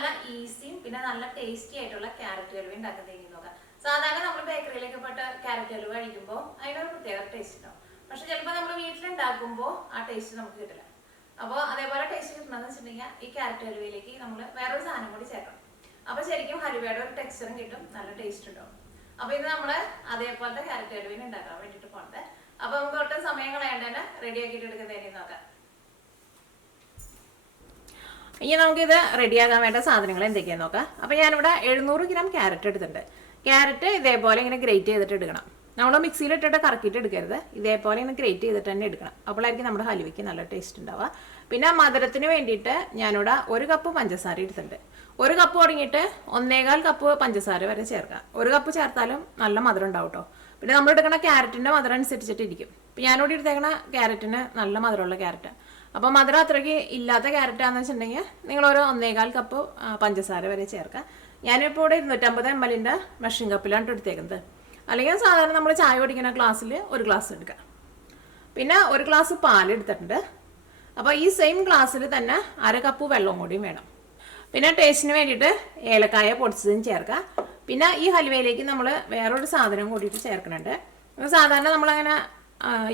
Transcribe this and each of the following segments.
നല്ല ഈസിയും പിന്നെ നല്ല ടേസ്റ്റി ആയിട്ടുള്ള ക്യാരറ്റ് ഹൽവ ഉണ്ടാക്കുന്നതെങ്കിൽ നോക്കാം. സാധാരണ നമ്മൾ ബേക്കറിയിലേക്ക് പോയിട്ട് ക്യാരറ്റ് ഹൽവ കഴിക്കുമ്പോൾ അതിനൊരു പ്രത്യേക ടേസ്റ്റ് ഉണ്ടാവും. പക്ഷെ ചിലപ്പോൾ നമ്മൾ വീട്ടിലുണ്ടാക്കുമ്പോൾ ആ ടേസ്റ്റ് നമുക്ക് കിട്ടില്ല. അപ്പോൾ അതേപോലെ ടേസ്റ്റ് കിട്ടണമെന്ന് വെച്ചിട്ടുണ്ടെങ്കിൽ ഈ ക്യാരറ്റ് ഹൽവയിലേക്ക് നമ്മൾ വേറൊരു സാധനം കൂടി ചേർക്കണം. അപ്പോൾ ശരിക്കും ഹൽവയുടെ ഒരു ടെക്സ്ചറും കിട്ടും, നല്ല ടേസ്റ്റ് ഉണ്ടാവും. അപ്പോൾ ഇത് നമ്മൾ അതേപോലത്തെ ക്യാരറ്റ് ഹൽവ ഉണ്ടാക്കാൻ വേണ്ടിയിട്ട് പോകുന്നത്. അപ്പോൾ നമുക്ക് ഒട്ടും സമയം കളയാണ്ട് തന്നെ റെഡി ആക്കിയിട്ട് എടുക്കുന്നതിന് നോക്കാം. ഇനി നമുക്കിത് റെഡിയാക്കാൻ വേണ്ട സാധനങ്ങൾ എന്തൊക്കെയാണെന്ന് നോക്കാം. അപ്പോൾ ഞാനിവിടെ 700 ഗ്രാം ക്യാരറ്റ് എടുത്തിട്ടുണ്ട്. ക്യാരറ്റ് ഇതേപോലെ ഇങ്ങനെ ഗ്രേറ്റ് ചെയ്തിട്ട് എടുക്കണം. നമ്മൾ മിക്സിയിലിട്ടിട്ട് കറക്കിയിട്ട് എടുക്കരുത്, ഇതേപോലെ ഇങ്ങനെ ഗ്രേറ്റ് ചെയ്തിട്ട് തന്നെ എടുക്കണം. അപ്പോഴായിരിക്കും നമ്മുടെ ഹൽവയ്ക്ക് നല്ല ടേസ്റ്റ് ഉണ്ടാവുക. പിന്നെ മധുരത്തിന് വേണ്ടിയിട്ട് ഞാനിവിടെ 1 കപ്പ് പഞ്ചസാര എടുത്തിട്ടുണ്ട്. 1 കപ്പ് തുടങ്ങിയിട്ട് 1.25 കപ്പ് പഞ്ചസാര വരെ ചേർക്കാം. 1 കപ്പ് ചേർത്താലും നല്ല മധുരം ഉണ്ടാവും കേട്ടോ. പിന്നെ നമ്മൾ എടുക്കുന്ന ക്യാരറ്റിൻ്റെ മധുരം അനുസരിച്ചിട്ടിരിക്കും. ഇപ്പം ഞാനിവിടെ എടുത്തേക്കണ ക്യാരറ്റിന് നല്ല മധുരമുള്ള ക്യാരറ്റാണ്. അപ്പോൾ മധുരം അത്രയ്ക്ക് ഇല്ലാത്ത ക്യാരറ്റാണെന്ന് വെച്ചിട്ടുണ്ടെങ്കിൽ നിങ്ങളൊരു 1.25 കപ്പ് പഞ്ചസാര വരെ ചേർക്കുക. ഞാനിപ്പോൾ ഇവിടെ 250 ml മെഷറിംഗ് കപ്പിലാണ് എടുത്തേക്കുന്നത്. അല്ലെങ്കിൽ സാധാരണ നമ്മൾ ചായ കുടിക്കുന്ന ഗ്ലാസ്സിൽ 1 ഗ്ലാസ് എടുക്കുക. പിന്നെ 1 ഗ്ലാസ് പാൽ എടുത്തിട്ടുണ്ട്. അപ്പോൾ ഈ സെയിം ഗ്ലാസ്സിൽ തന്നെ 1/2 കപ്പ് വെള്ളവും കൂടിയും വേണം. പിന്നെ ടേസ്റ്റിന് വേണ്ടിയിട്ട് ഏലക്കായ പൊടിച്ചതും ചേർക്കുക. പിന്നെ ഈ ഹൽവയിലേക്ക് നമ്മൾ വേറൊരു സാധനം കൂടിയിട്ട് ചേർക്കുന്നുണ്ട്. സാധാരണ നമ്മളങ്ങനെ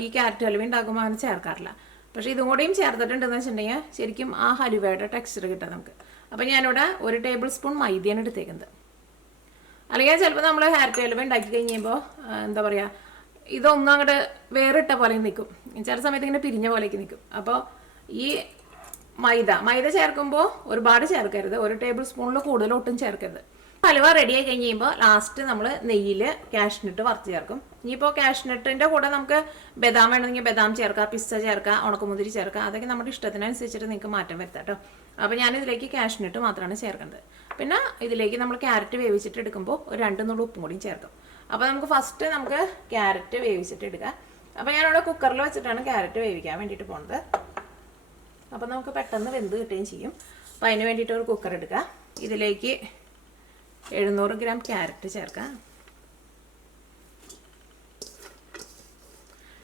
ഈ ക്യാരറ്റ് ഹൽവ ഉണ്ടാക്കുമ്പോൾ അങ്ങനെ ചേർക്കാറില്ല. പക്ഷേ ഇതും കൂടിയും ചേർത്തിട്ടുണ്ടെന്ന് വെച്ചിട്ടുണ്ടെങ്കിൽ ശരിക്കും ആ ഹലുവയുടെ ടെക്സ്ചർ കിട്ടും നമുക്ക്. അപ്പോൾ ഞാനിവിടെ 1 ടേബിൾ സ്പൂൺ മൈദയാണ് എടുത്തേക്കുന്നത്. അല്ലെങ്കിൽ ചിലപ്പോൾ നമ്മൾ ക്യാരറ്റ് ഹൽവ ഉണ്ടാക്കി കഴിയുമ്പോൾ എന്താ പറയുക, ഇതൊന്നും അങ്ങോട്ട് വേറിട്ട പോലെ നിൽക്കും, ചില സമയത്ത് ഇങ്ങനെ പിരിഞ്ഞ പോലേക്ക് നിൽക്കും. അപ്പോൾ ഈ മൈദ ചേർക്കുമ്പോൾ ഒരുപാട് ചേർക്കരുത്, 1 ടേബിൾ സ്പൂണിൽ കൂടുതൽ ഒട്ടും ചേർക്കരുത്. ഹലുവ റെഡിയായി കഴിയുമ്പോൾ ലാസ്റ്റ് നമ്മൾ നെയ്യിൽ കാഷ്നട്ട് വറുത്ത് ചേർക്കും. ഇനിയിപ്പോൾ കാഷ്നട്ടിൻ്റെ കൂടെ നമുക്ക് ബദാം വേണമെങ്കിൽ ബദാം ചേർക്കാം, പിസ്ത ചേർക്കാം, ഉണക്കമുന്തിരി ചേർക്കാം. അതൊക്കെ നമ്മുടെ ഇഷ്ടത്തിനനുസരിച്ചിട്ട് നിങ്ങൾക്ക് മാറ്റം വരുത്താം കേട്ടോ. അപ്പോൾ ഞാനിതിലേക്ക് കാഷ്നട്ട് മാത്രമാണ് ചേർക്കുന്നത്. പിന്നെ ഇതിലേക്ക് നമ്മൾ ക്യാരറ്റ് വേവിച്ചിട്ട് എടുക്കുമ്പോൾ ഒരു 2 നുള്ളി ഉപ്പും കൂടിയും ചേർക്കും. അപ്പോൾ നമുക്ക് ഫസ്റ്റ് നമുക്ക് ക്യാരറ്റ് വേവിച്ചിട്ട് എടുക്കാം. അപ്പോൾ ഞാനിവിടെ കുക്കറിൽ വെച്ചിട്ടാണ് ക്യാരറ്റ് വേവിക്കാൻ വേണ്ടിയിട്ട് പോകുന്നത്. അപ്പോൾ നമുക്ക് പെട്ടെന്ന് വെന്ത് കിട്ടുകയും ചെയ്യും. അപ്പോൾ അതിന് വേണ്ടിയിട്ട് ഒരു കുക്കർ എടുക്കുക. ഇതിലേക്ക് 700 ഗ്രാം ക്യാരറ്റ് ചേർക്കാം.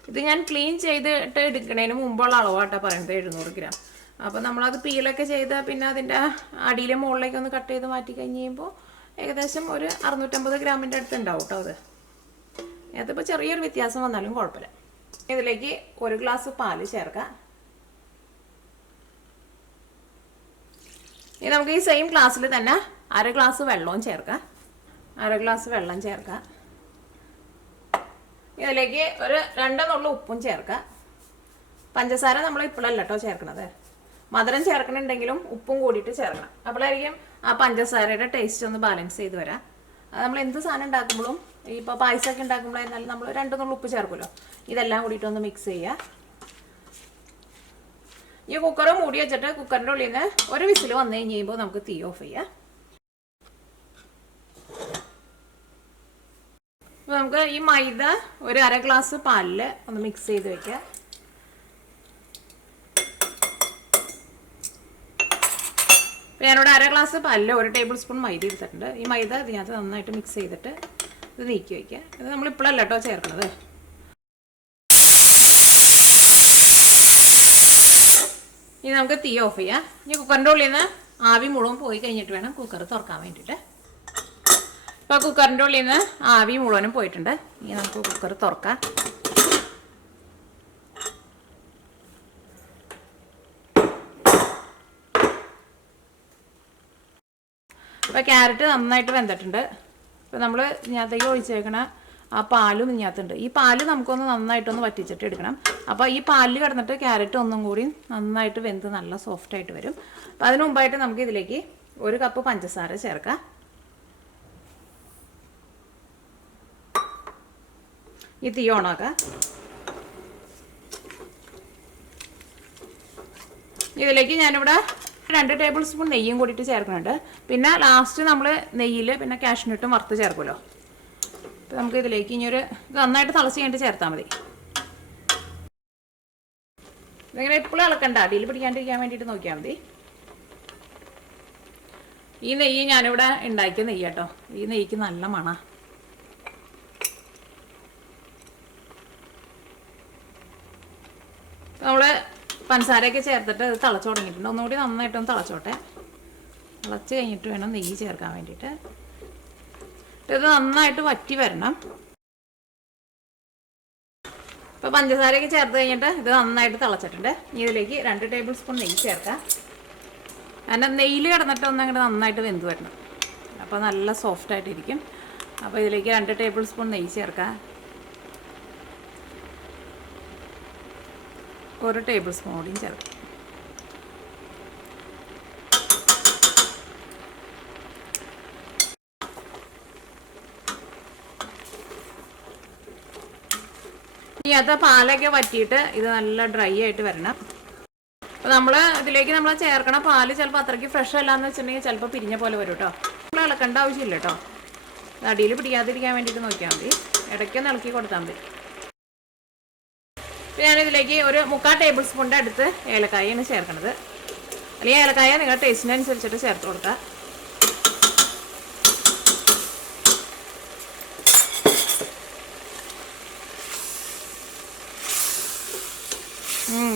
ഇത് ഞാൻ ക്ലീൻ ചെയ്തിട്ട് എടുക്കുന്നതിന് മുമ്പുള്ള അളവാട്ടോ പറയുന്നത് 700 ഗ്രാം. അപ്പോൾ നമ്മളത് പീലൊക്കെ ചെയ്ത് പിന്നെ അതിൻ്റെ അടിയിലെ മുകളിലേക്ക് ഒന്ന് കട്ട് ചെയ്ത് മാറ്റി കഴിഞ്ഞ് കഴിയുമ്പോൾ ഏകദേശം ഒരു 650 ഗ്രാമിൻ്റെ അടുത്ത് ഉണ്ടാവും കേട്ടോ. അത് അതിപ്പോൾ ചെറിയൊരു വ്യത്യാസം വന്നാലും കുഴപ്പമില്ല. ഇതിലേക്ക് 1 ഗ്ലാസ് പാല് ചേർക്കാം. ഇനി നമുക്ക് ഈ സെയിം ഗ്ലാസ്സിൽ തന്നെ 1/2 ഗ്ലാസ് വെള്ളവും ചേർക്കാം. 1/2 ഗ്ലാസ് വെള്ളം ചേർക്കാം. ഇതിലേക്ക് ഒരു 2 നുള്ളി ഉപ്പും ചേർക്കാം. പഞ്ചസാര നമ്മൾ ഇപ്പോഴല്ല കേട്ടോ ചേർക്കണത്, മധുരം ചേർക്കണുണ്ടെങ്കിലും ഉപ്പും കൂടിയിട്ട് ചേർക്കണം. അപ്പോഴായിരിക്കും ആ പഞ്ചസാരയുടെ ടേസ്റ്റ് ഒന്ന് ബാലൻസ് ചെയ്ത് വരാം. അത് നമ്മൾ എന്ത് സാധനം ഉണ്ടാക്കുമ്പോഴും ഇപ്പോൾ പായസമൊക്കെ ഉണ്ടാക്കുമ്പോഴായിരുന്നാലും നമ്മൾ 2 നുള്ളി ഉപ്പ് ചേർക്കുമല്ലോ. ഇതെല്ലാം കൂടിയിട്ടൊന്ന് മിക്സ് ചെയ്യുക. ഈ കുക്കർ മൂടി വെച്ചിട്ട് കുക്കറിൻ്റെ ഉള്ളിൽ നിന്ന് ഒരു വിസിൽ വന്നു കഴിഞ്ഞ് കഴിയുമ്പോൾ നമുക്ക് തീ ഓഫ് ചെയ്യാം. അപ്പോൾ നമുക്ക് ഈ മൈദ ഒരു 1/2 ഗ്ലാസ് പാലിൽ ഒന്ന് മിക്സ് ചെയ്ത് വെക്കാം. അപ്പോൾ ഞാനിവിടെ 1/2 ഗ്ലാസ് പാലിൽ 1 ടേബിൾ സ്പൂൺ മൈദ എടുത്തിട്ടുണ്ട്. ഈ മൈദ ഇതിനകത്ത് നന്നായിട്ട് മിക്സ് ചെയ്തിട്ട് ഇത് നീക്കി വയ്ക്കുക. ഇത് നമ്മളിപ്പോഴല്ല കേട്ടോ ചേർക്കുന്നത്. ഇനി നമുക്ക് തീ ഓഫ് ചെയ്യാം. ഇനി കുക്കറിൻ്റെ ഉള്ളിൽ നിന്ന് ആവി മുഴുവൻ പോയി കഴിഞ്ഞിട്ട് വേണം കുക്കർ തുറക്കാൻ വേണ്ടിയിട്ട്. ഇപ്പോൾ കുക്കറിൻ്റെ ഉള്ളിൽ നിന്ന് ആവി മുഴുവനും പോയിട്ടുണ്ട്. ഇനി നമുക്ക് കുക്കർ തുറക്കാം. ഇപ്പോൾ ക്യാരറ്റ് നന്നായിട്ട് വെന്തിട്ടുണ്ട്. ഇപ്പോൾ നമ്മൾ ഇതിനകത്തേക്ക് ഒഴിച്ചേക്കണ ആ പാലും ഇതിനകത്തുണ്ട്. ഈ പാല് നമുക്കൊന്ന് നന്നായിട്ടൊന്ന് വറ്റിച്ചിട്ട് എടുക്കണം. അപ്പോൾ ഈ പാലിൽ കിടന്നിട്ട് ക്യാരറ്റ് ഒന്നും കൂടി നന്നായിട്ട് വെന്ത് നല്ല സോഫ്റ്റായിട്ട് വരും. അപ്പോൾ അതിന് മുമ്പായിട്ട് നമുക്ക് ഇതിലേക്ക് 1 കപ്പ് പഞ്ചസാര ചേർക്കാം. ഈ തീ ഓണാക്കാം. ഇതിലേക്ക് ഞാനിവിടെ 2 ടേബിൾ സ്പൂൺ നെയ്യും കൂടിയിട്ട് ചേർക്കുന്നുണ്ട്. പിന്നെ ലാസ്റ്റ് നമ്മൾ നെയ്യിൽ പിന്നെ കാഷ്നട്ടും വറുത്ത് ചേർക്കുമല്ലോ. അപ്പോൾ നമുക്ക് ഇതിലേക്ക് ഇനി ഇത് നന്നായിട്ട് തിളച്ച് കഴിഞ്ഞിട്ട് ചേർത്താൽ മതി. ഇതിങ്ങനെ എപ്പോഴും ഇളക്കണ്ട, അടിയിൽ പിടിക്കാണ്ടിരിക്കാൻ വേണ്ടിയിട്ട് നോക്കിയാൽ മതി. ഈ നെയ്യ് ഞാനിവിടെ ഉണ്ടാക്കിയ നെയ്യ് കേട്ടോ. ഈ നെയ്യ്ക്ക് നല്ല മണ. നമ്മൾ പഞ്ചസാരയൊക്കെ ചേർത്തിട്ട് ഇത് തിളച്ച് തുടങ്ങിയിട്ടുണ്ട്. ഒന്നുകൂടി നന്നായിട്ടൊന്ന് തിളച്ചോട്ടെ. തിളച്ച് കഴിഞ്ഞിട്ട് വേണം നെയ്യ് ചേർക്കാൻ വേണ്ടിയിട്ട്. ഇത് നന്നായിട്ട് വറ്റി വരണം. ഇപ്പോൾ പഞ്ചസാരയൊക്കെ ചേർത്ത് കഴിഞ്ഞിട്ട് ഇത് നന്നായിട്ട് തിളച്ചിട്ടുണ്ട്. ഇതിലേക്ക് 2 ടേബിൾ സ്പൂൺ നെയ്യ് ചേർക്കാം. കാരണം നെയ്യിൽ കിടന്നിട്ട് ഒന്ന് അങ്ങോട്ട് നന്നായിട്ട് വെന്ത് വരണം. അപ്പോൾ നല്ല സോഫ്റ്റായിട്ടിരിക്കും. അപ്പോൾ ഇതിലേക്ക് 2 ടേബിൾ സ്പൂൺ നെയ്യ് ചേർക്കാം. 1 ടേബിൾ സ്പൂൺ കൂടിയും ചേർക്കാം. ഇനി അത് പാലൊക്കെ വറ്റിയിട്ട് ഇത് നല്ല ഡ്രൈ ആയിട്ട് വരണം. അപ്പോൾ നമ്മൾ ഇതിലേക്ക് നമ്മൾ ചേർക്കണ പാല് ചിലപ്പോൾ അത്രയ്ക്ക് ഫ്രഷ് അല്ലാന്ന് വെച്ചിട്ടുണ്ടെങ്കിൽ ചിലപ്പോൾ പിരിഞ്ഞ പോലെ വരും കേട്ടോ. നമ്മൾ ഇളക്കേണ്ട ആവശ്യമില്ല കേട്ടോ. അടിയിൽ പിടിക്കാതിരിക്കാൻ വേണ്ടിയിട്ട് നോക്കിയാൽ മതി. ഇടയ്ക്കൊന്ന് ഇളക്കി കൊടുത്താൽ മതി. അപ്പോൾ ഞാനിതിലേക്ക് ഒരു 3/4 ടേബിൾ സ്പൂണിൻ്റെ അടുത്ത് ഏലക്കായാണ് ചേർക്കണത്. അല്ലെങ്കിൽ ഏലക്കായ നിങ്ങളുടെ ടേസ്റ്റിനനുസരിച്ചിട്ട് ചേർത്ത് കൊടുക്കുക.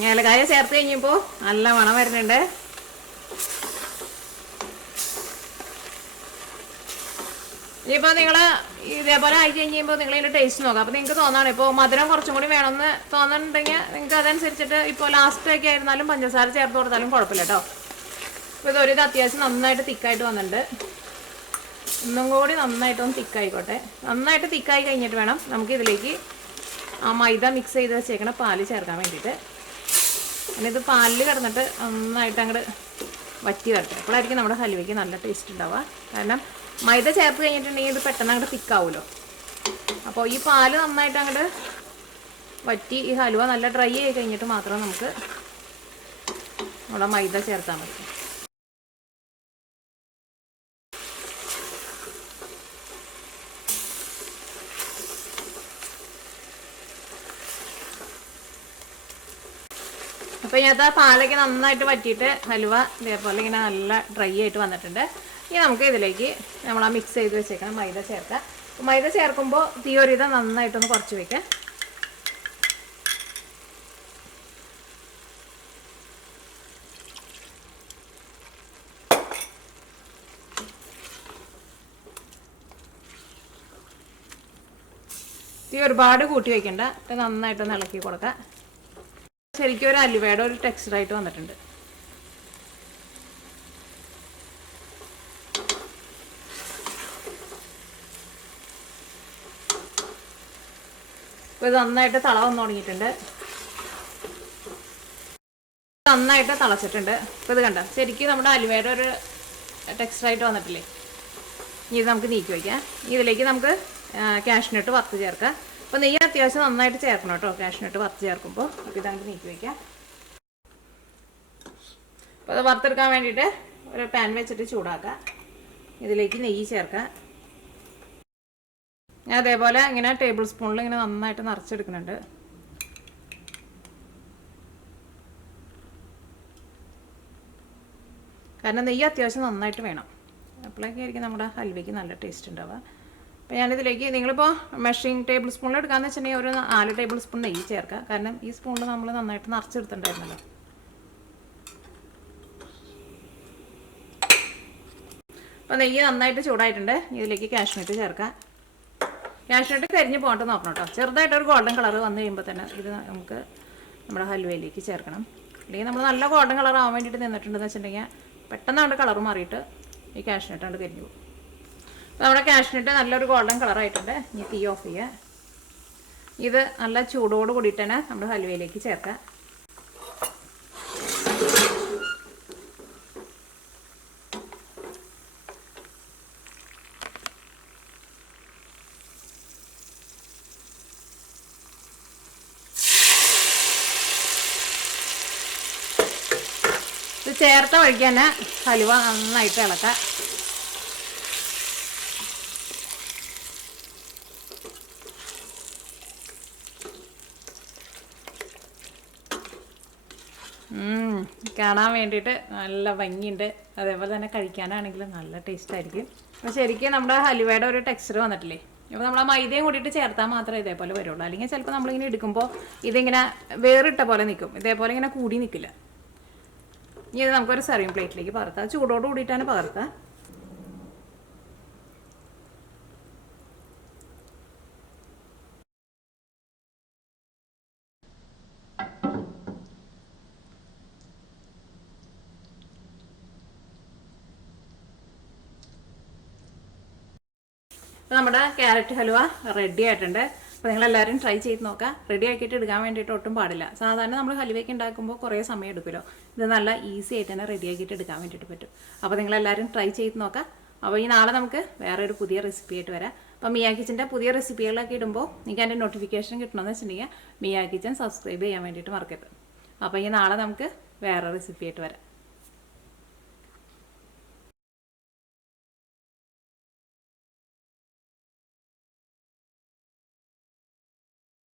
ഏലക്കായ ചേർത്ത് കഴിഞ്ഞപ്പോൾ നല്ല മണം വരുന്നുണ്ട്. ഇനിയിപ്പോൾ നിങ്ങൾ ഇതേപോലെ ആയി കഴിയുമ്പോൾ നിങ്ങൾ ഇതിൻ്റെ ടേസ്റ്റ് നോക്കാം. അപ്പോൾ നിങ്ങൾക്ക് തോന്നാണ് ഇപ്പോൾ മധുരം കുറച്ചും കൂടി വേണമെന്ന് തോന്നുന്നുണ്ടെങ്കിൽ നിങ്ങൾക്ക് അതനുസരിച്ചിട്ട് ഇപ്പോൾ ലാസ്റ്റൊക്കെ ആയിരുന്നാലും പഞ്ചസാര ചേർത്ത് കൊടുത്താലും കുഴപ്പമില്ല കേട്ടോ. ഇപ്പോൾ ഇതൊരു അത്യാവശ്യം നന്നായിട്ട് തിക്കായിട്ട് വന്നിട്ടുണ്ട്. ഒന്നും കൂടി നന്നായിട്ടൊന്ന് തിക്കായിക്കോട്ടെ. നന്നായിട്ട് തിക്കായി കഴിഞ്ഞിട്ട് വേണം നമുക്കിതിലേക്ക് ആ മൈദ മിക്സ് ചെയ്ത് വെച്ചേക്കണ പാല് ചേർക്കാൻ വേണ്ടിയിട്ട്. പിന്നെ ഇത് പാലിൽ കിടന്നിട്ട് നന്നായിട്ട് അങ്ങോട്ട് വറ്റി വരട്ടെ. അപ്പോഴായിരിക്കും നമ്മുടെ ഹൽവയ്ക്ക് നല്ല ടേസ്റ്റ് ഉണ്ടാവുക. കാരണം മൈദ ചേർത്ത് കഴിഞ്ഞിട്ടുണ്ടെങ്കിൽ ഇത് പെട്ടെന്ന് അങ്ങോട്ട് തിക്കാവുമല്ലോ. അപ്പോൾ ഈ പാല് നന്നായിട്ട് അങ്ങോട്ട് വറ്റി ഈ ഹൽവ നല്ല ഡ്രൈ ആയി കഴിഞ്ഞിട്ട് മാത്രം നമുക്ക് നമ്മുടെ മൈദ ചേർത്താൽ മതി. അപ്പോൾ ഇതിനകത്ത് ആ പാലൊക്കെ നന്നായിട്ട് വറ്റിയിട്ട് ഹൽവ ഇതേപോലെ ഇങ്ങനെ നല്ല ഡ്രൈ ആയിട്ട് വന്നിട്ടുണ്ട്. ഇനി നമുക്ക് ഇതിലേക്ക് നമ്മൾ ആ മിക്സ് ചെയ്ത് വെച്ചേക്കണം മൈദ ചേർക്കാം. മൈദ ചേർക്കുമ്പോൾ തീ ഒരുവിധം നന്നായിട്ടൊന്ന് കുറച്ച് വയ്ക്കാം. തീ ഒരുപാട് കൂട്ടി വയ്ക്കണ്ട. നന്നായിട്ടൊന്ന് ഇളക്കി കൊടുക്കാം. ശരിക്കും ഒരു ഹൽവയുടെ ഒരു ടെക്സ്ചറായിട്ട് വന്നിട്ടുണ്ട്. ഇപ്പോൾ ഇത് നന്നായിട്ട് തള വന്ന് തുടങ്ങിയിട്ടുണ്ട്. നന്നായിട്ട് തിളച്ചിട്ടുണ്ട്. ഇപ്പോൾ ഇത് കണ്ട ശരിക്കും നമ്മുടെ ഹൽവയുടെ ഒരു ടെക്സ്ചറായിട്ട് വന്നിട്ടില്ലേ. ഇനി ഇത് നമുക്ക് നീക്കി വയ്ക്കാം. ഇതിലേക്ക് നമുക്ക് കാഷ്നട്ട് വറുത്ത് ചേർക്കാം. അപ്പോൾ നെയ്യ് അത്യാവശ്യം നന്നായിട്ട് ചേർക്കണം കേട്ടോ കാഷ്നട്ട് വറുത്ത് ചേർക്കുമ്പോൾ. അപ്പോൾ ഇത് നമുക്ക് നീക്കി വയ്ക്കാം. അപ്പോൾ അത് വറുത്തെടുക്കാൻ വേണ്ടിയിട്ട് ഒരു പാൻ വെച്ചിട്ട് ചൂടാക്കാം. ഇതിലേക്ക് നെയ്യ് ചേർക്കാം. ഞാൻ അതേപോലെ ഇങ്ങനെ ടേബിൾ സ്പൂണിൽ ഇങ്ങനെ നന്നായിട്ട് നിറച്ചെടുക്കുന്നുണ്ട്. കാരണം നെയ്യ് അത്യാവശ്യം നന്നായിട്ട് വേണം. അപ്പോഴൊക്കെ ആയിരിക്കും നമ്മുടെ ഹൽവയ്ക്ക് നല്ല ടേസ്റ്റ് ഉണ്ടാവുക. അപ്പോൾ ഞാനിതിലേക്ക് നിങ്ങളിപ്പോൾ മെഷറിംഗ് ടേബിൾ സ്പൂണിൽ എടുക്കാമെന്ന് വെച്ചിട്ടുണ്ടെങ്കിൽ ഒരു 4 ടേബിൾ സ്പൂൺ നെയ്യ് ചേർക്കുക. കാരണം ഈ സ്പൂണിൽ നമ്മൾ നന്നായിട്ട് നിറച്ചെടുത്തിട്ടുണ്ടായിരുന്നല്ലോ. അപ്പോൾ നെയ്യ് നന്നായിട്ട് ചൂടായിട്ടുണ്ട്. ഇതിലേക്ക് കാഷ്നട്ട് ചേർക്കാം. കാഷ്നട്ട് കരിഞ്ഞ് പോകട്ടെ നോക്കണം കേട്ടോ. ചെറുതായിട്ടൊരു ഗോൾഡൻ കളർ വന്നു കഴിയുമ്പോൾ തന്നെ ഇത് നമുക്ക് നമ്മുടെ ഹൽവയിലേക്ക് ചേർക്കണം. അല്ലെങ്കിൽ നമ്മൾ നല്ല ഗോൾഡൻ കളർ ആവാൻ വേണ്ടിയിട്ട് നിന്നിട്ടുണ്ടെന്ന് വെച്ചിട്ടുണ്ടെങ്കിൽ പെട്ടെന്നാണ്ട് കളർ മാറിയിട്ട് ഈ കാഷ്നട്ടാണ്ട് കരിഞ്ഞു പോകും. അപ്പോൾ നമ്മുടെ കാഷ്നട്ട് നല്ലൊരു ഗോൾഡൻ കളറായിട്ടുണ്ട്. ഇനി തീ ഓഫ് ചെയ്യുക. ഇത് നല്ല ചൂടോട് കൂടിയിട്ട് തന്നെ നമ്മൾ ഹൽവയിലേക്ക് ചേർക്കാം. ഇത് ചേർത്ത വഴിക്ക് തന്നെ ഹലുവ നന്നായിട്ട് ഇളക്കാം. കാണാൻ വേണ്ടിയിട്ട് നല്ല ഭംഗിയുണ്ട്. അതേപോലെ തന്നെ കഴിക്കാനാണെങ്കിലും നല്ല ടേസ്റ്റ് ആയിരിക്കും. അപ്പോൾ ശരിക്കും നമ്മുടെ ഹലുവയുടെ ഒരു ടെക്സ്ചർ വന്നിട്ടില്ലേ. അപ്പോൾ നമ്മൾ ആ മൈദയും കൂടിയിട്ട് ചേർത്താൽ മാത്രമേ ഇതേപോലെ വരുള്ളൂ. അല്ലെങ്കിൽ ചിലപ്പോൾ നമ്മളിങ്ങനെ എടുക്കുമ്പോൾ ഇതിങ്ങനെ വേറിട്ട പോലെ നിൽക്കും. ഇതേപോലെ ഇങ്ങനെ കൂടി നിൽക്കില്ല. ഇനി ഇത് നമുക്കൊരു സെർവിങ് പ്ലേറ്റിലേക്ക് പകർത്താം. ചൂടോട് കൂടിയിട്ടാണ് പകർത്താം. അപ്പോൾ നമ്മുടെ ക്യാരറ്റ് ഹൽവ റെഡി ആയിട്ടുണ്ട്. അപ്പോൾ നിങ്ങളെല്ലാവരും ട്രൈ ചെയ്ത് നോക്കുക. റെഡി ആക്കിയിട്ട് എടുക്കാൻ വേണ്ടിയിട്ട് ഒട്ടും പാടില്ല. സാധാരണ നമ്മൾ ഹൽവയ്ക്ക് ഉണ്ടാക്കുമ്പോൾ കുറേ സമയം എടുക്കുമല്ലോ. ഇത് നല്ല ഈസി ആയിട്ട് തന്നെ റെഡി ആക്കിയിട്ട് എടുക്കാൻ വേണ്ടിയിട്ട് പറ്റും. അപ്പോൾ നിങ്ങളെല്ലാവരും ട്രൈ ചെയ്ത് നോക്കുക. അപ്പോൾ ഈ നാളെ നമുക്ക് വേറൊരു പുതിയ റെസിപ്പി ആയിട്ട് വരാം. അപ്പോൾ മിയ കിച്ചൻ്റെ പുതിയ റെസിപ്പികളൊക്കെ ഇടുമ്പോൾ നിങ്ങൾക്ക് അതിൻ്റെ നോട്ടിഫിക്കേഷൻ കിട്ടണമെന്ന് വെച്ചിട്ടുണ്ടെങ്കിൽ മിയ കിച്ചൻ സബ്സ്ക്രൈബ് ചെയ്യാൻ വേണ്ടിയിട്ട് മറക്കരുത്. അപ്പോൾ ഈ നാളെ നമുക്ക് വേറെ റെസിപ്പി ആയിട്ട് വരാം.